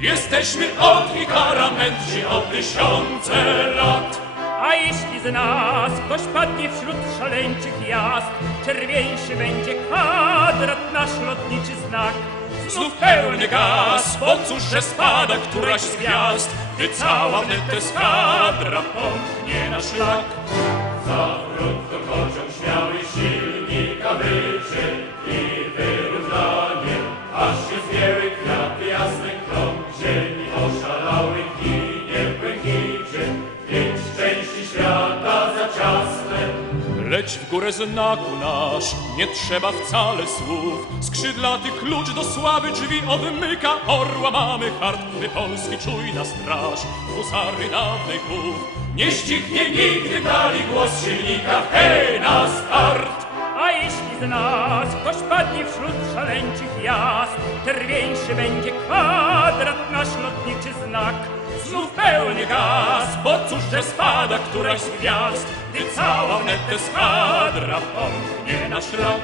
Jesteśmy ogni karamędrzy o tysiące lat. A jeśli z nas ktoś padnie wśród szaleńczych jazd, czerwieńszy będzie kwadrat nasz lotniczy znak. Znów pełny gaz, bo cóż, że spada któraś z gwiazd, gdy cała wnet eskadra pomknie na szlak. Zawrót to kocioł śmiały ginie w błękicie, pięć części świata za ciasne. Leć w górę znaku nasz, nie trzeba wcale słów. Skrzydlaty klucz do sławy drzwi odmyka, orła mamy hart, my Polski czujna straż, husary dawnych chów. Nie ścichnie nigdy dali głos silnika, hej na start! A jeśli z nas ktoś padnie wśród szaleńczych jazd, czerwieńszy będzie kwadrat nasz tajemniczy znak Znów pełni gaz, bo cóż, że spada któraś z gwiazd Gdy cała wnet eskadra pomknie na szlak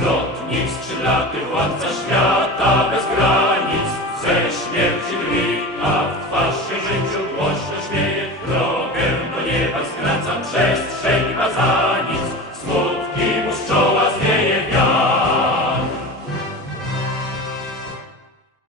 Lotnik skrzydlaty, władca świata bez granic Ze śmierci drwi, a w twarz się życiu głośno śmieje Drogę do nieba skraca przestrzeń bazar